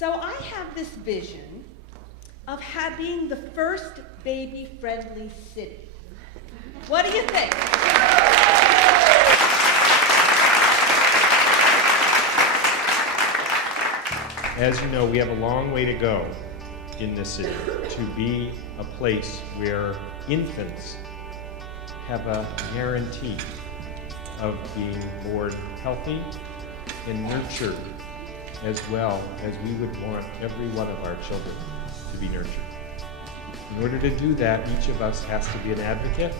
So I have this vision of being the first baby-friendly city. What do you think? As you know, we have a long way to go in this city to be a place where infants have a guarantee of being born healthy and nurtured as well as we would want every one of our children to be nurtured. In order to do that, each of us has to be an advocate,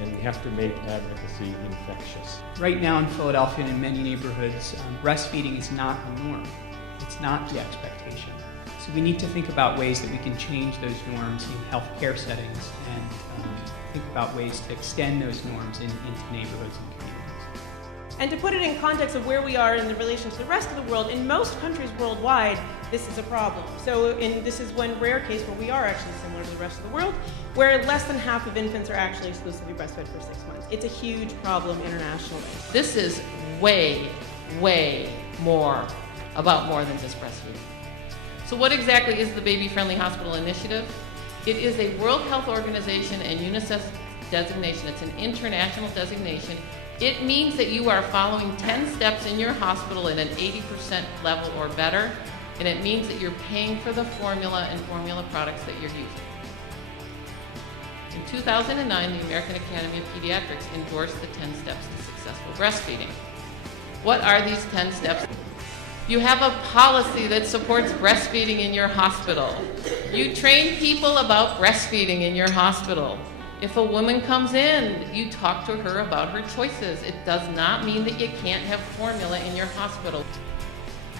and we have to make advocacy infectious. Right now in Philadelphia and in many neighborhoods, breastfeeding is not the norm. It's not the expectation. So we need to think about ways that we can change those norms in healthcare settings and think about ways to extend those norms into neighborhoods and communities. And to put it in context of where we are in the relation to the rest of the world, in most countries worldwide, this is a problem. So this is one rare case where we are actually similar to the rest of the world, where less than half of infants are actually exclusively breastfed for 6 months. It's a huge problem internationally. This is way, way more about more than just breastfeeding. So what exactly is the Baby Friendly Hospital Initiative? It is a World Health Organization and UNICEF designation. It's an international designation. It means that you are following 10 steps in your hospital at an 80% level or better, and it means that you're paying for the formula and formula products that you're using. In 2009, the American Academy of Pediatrics endorsed the 10 steps to successful breastfeeding. What are these 10 steps? You have a policy that supports breastfeeding in your hospital. You train people about breastfeeding in your hospital. If a woman comes in, you talk to her about her choices. It does not mean that you can't have formula in your hospital.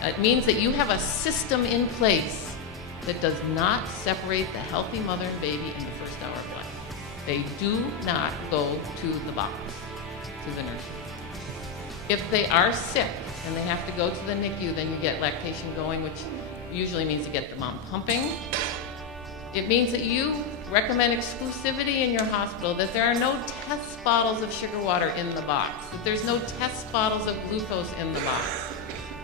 It means that you have a system in place that does not separate the healthy mother and baby in the first hour of life. They do not go to the box, to the nursery. If they are sick and they have to go to the NICU, then you get lactation going, which usually means you get the mom pumping. It means that you recommend exclusivity in your hospital, that there are no test bottles of sugar water in the box, that there's no test bottles of glucose in the box,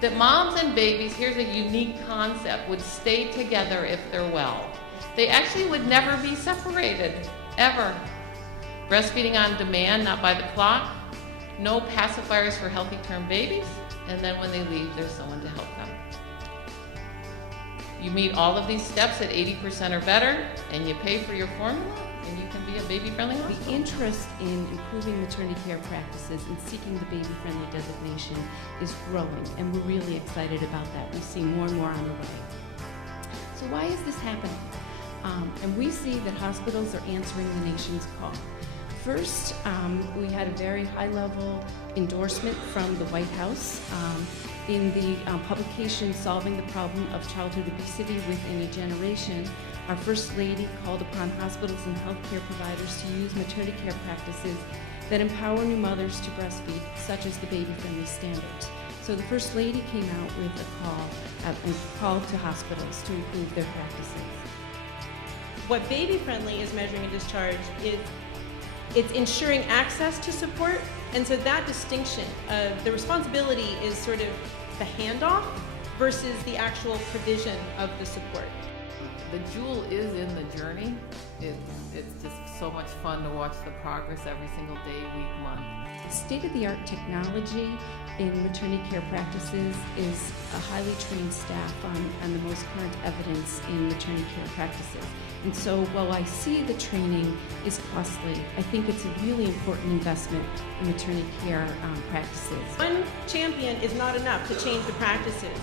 that moms and babies, here's a unique concept, would stay together if they're well. They actually would never be separated, ever. Breastfeeding on demand, not by the clock, no pacifiers for healthy term babies, and then when they leave, there's someone to help them. You meet all of these steps at 80% or better, and you pay for your formula, and you can be a baby-friendly hospital. The interest in improving maternity care practices and seeking the baby-friendly designation is growing, and we're really excited about that. We see more and more on the way. So why is this happening? And we see that hospitals are answering the nation's call. First, we had a very high-level endorsement from the White House in the publication Solving the Problem of Childhood Obesity Within a Generation. Our First Lady called upon hospitals and healthcare providers to use maternity care practices that empower new mothers to breastfeed, such as the baby-friendly standards. So the First Lady came out with a call to hospitals to improve their practices. What baby-friendly is measuring a discharge is it's ensuring access to support, and so that distinction, the responsibility is sort of the handoff versus the actual provision of the support. The jewel is in the journey. It's just so much fun to watch the progress every single day, week, month. State-of-the-art technology in maternity care practices is a highly trained staff on the most current evidence in maternity care practices. And so while I see the training is costly, I think it's a really important investment in maternity care practices. One champion is not enough to change the practices.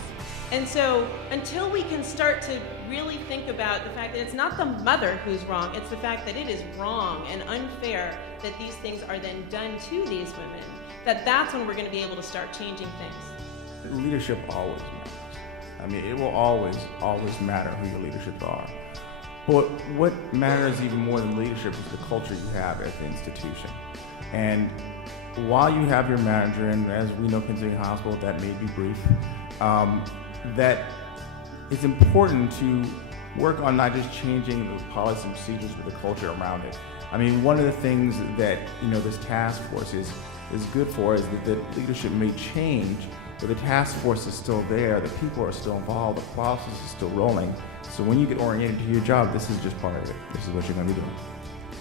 And so until we can start to really think about the fact that it's not the mother who's wrong, it's the fact that it is wrong and unfair that these things are then done to these women, that's when we're going to be able to start changing things. Leadership always matters. I mean, it will always matter who your leaderships are. But what matters even more than leadership is the culture you have at the institution. And while you have your manager, and as we know, Pennsylvania Hospital, that may be brief, that it's important to work on not just changing the policies and procedures, but the culture around it. I mean, one of the things that this task force is good for is that leadership may change, But the task force is still there, the people are still involved, the process is still rolling. So when you get oriented to your job, this is just part of it. This is what you're going to be doing.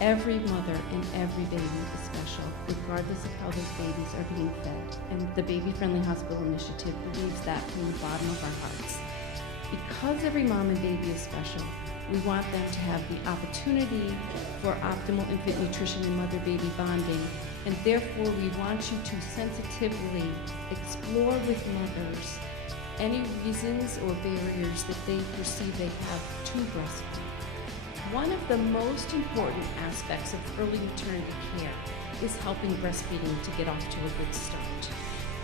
Every mother and every baby is special, regardless of how those babies are being fed. And the Baby Friendly Hospital Initiative believes that from the bottom of our hearts. Because every mom and baby is special, we want them to have the opportunity for optimal infant nutrition and mother-baby bonding, and therefore we want you to sensitively explore with mothers any reasons or barriers that they perceive they have to breastfeed. One of the most important aspects of early maternity care is helping breastfeeding to get off to a good start.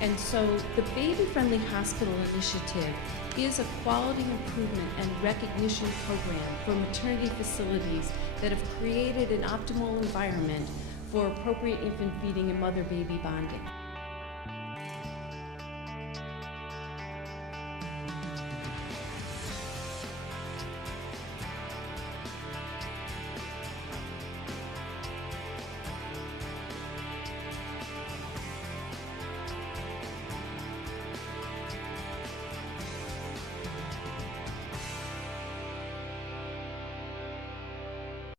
And so the Baby Friendly Hospital Initiative is a quality improvement and recognition program for maternity facilities that have created an optimal environment for appropriate infant feeding and mother-baby bonding.